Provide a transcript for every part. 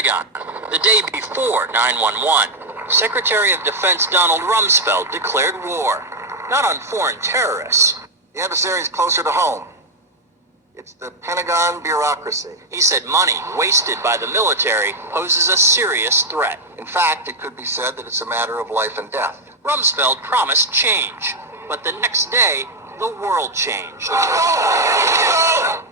Pentagon. The day before 9/11, Secretary of Defense Donald Rumsfeld declared war, not on foreign terrorists. The adversary is closer to home. It's the Pentagon bureaucracy. He said money wasted by the military poses a serious threat. In fact, it could be said that it's a matter of life and death. Rumsfeld promised change, but the next day, the world changed.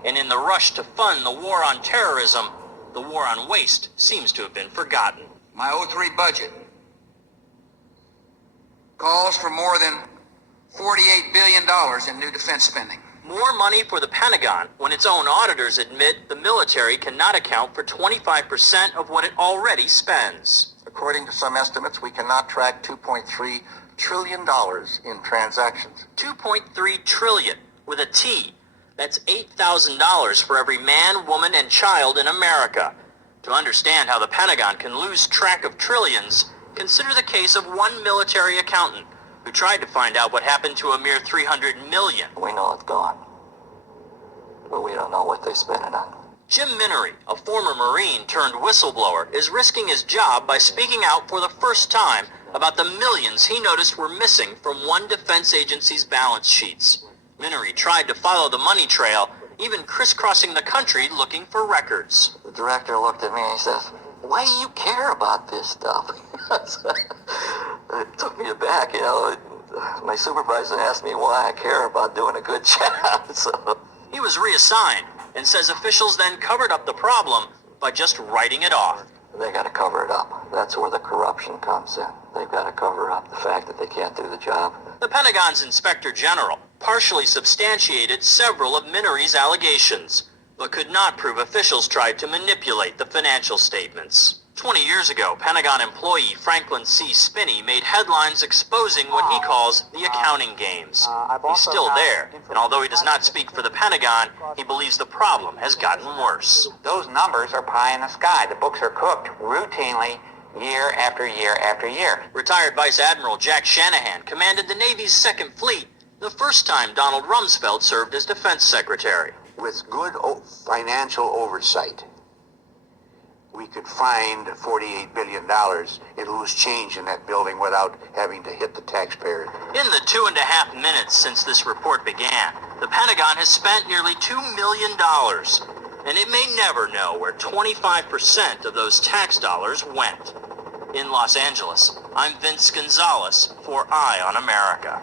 And in the rush to fund the war on terrorism, the war on waste seems to have been forgotten. My '03 budget calls for more than $48 billion in new defense spending. More money for the Pentagon when its own auditors admit the military cannot account for 25% of what it already spends. According to some estimates, we cannot track $2.3 trillion in transactions. 2.3 trillion with a T. That's $8,000 for every man, woman, and child in America. To understand how the Pentagon can lose track of trillions, consider the case of one military accountant who tried to find out what happened to a mere $300 million. We know it's gone, but we don't know what they spent it on. Jim Minery, a former Marine turned whistleblower, is risking his job by speaking out for the first time about the millions he noticed were missing from one defense agency's balance sheets. Minery tried to follow the money trail, even crisscrossing the country looking for records. The director looked at me and he says, "Why do you care about this stuff?" It took me aback, you know. My supervisor asked me why I care about doing a good job. So he was reassigned and says officials then covered up the problem by just writing it off. They got to cover it up. That's where the corruption comes in. They've got to cover up the fact that they can't do the job. The Pentagon's Inspector General partially substantiated several of Minery's allegations, but could not prove officials tried to manipulate the financial statements. 20 years ago, Pentagon employee Franklin C. Spinney made headlines exposing what he calls the accounting games. He's still there, and although he does not speak for the Pentagon, he believes the problem has gotten worse. Those numbers are pie in the sky. The books are cooked routinely year after year after year. Retired Vice Admiral Jack Shanahan commanded the Navy's Second Fleet the first time Donald Rumsfeld served as Defense Secretary. With good financial oversight, we could find $48 billion and lose change in that building without having to hit the taxpayer. In the 2.5 minutes since this report began, the Pentagon has spent nearly $2 million, and it may never know where 25% of those tax dollars went. In Los Angeles, I'm Vince Gonzalez for Eye on America.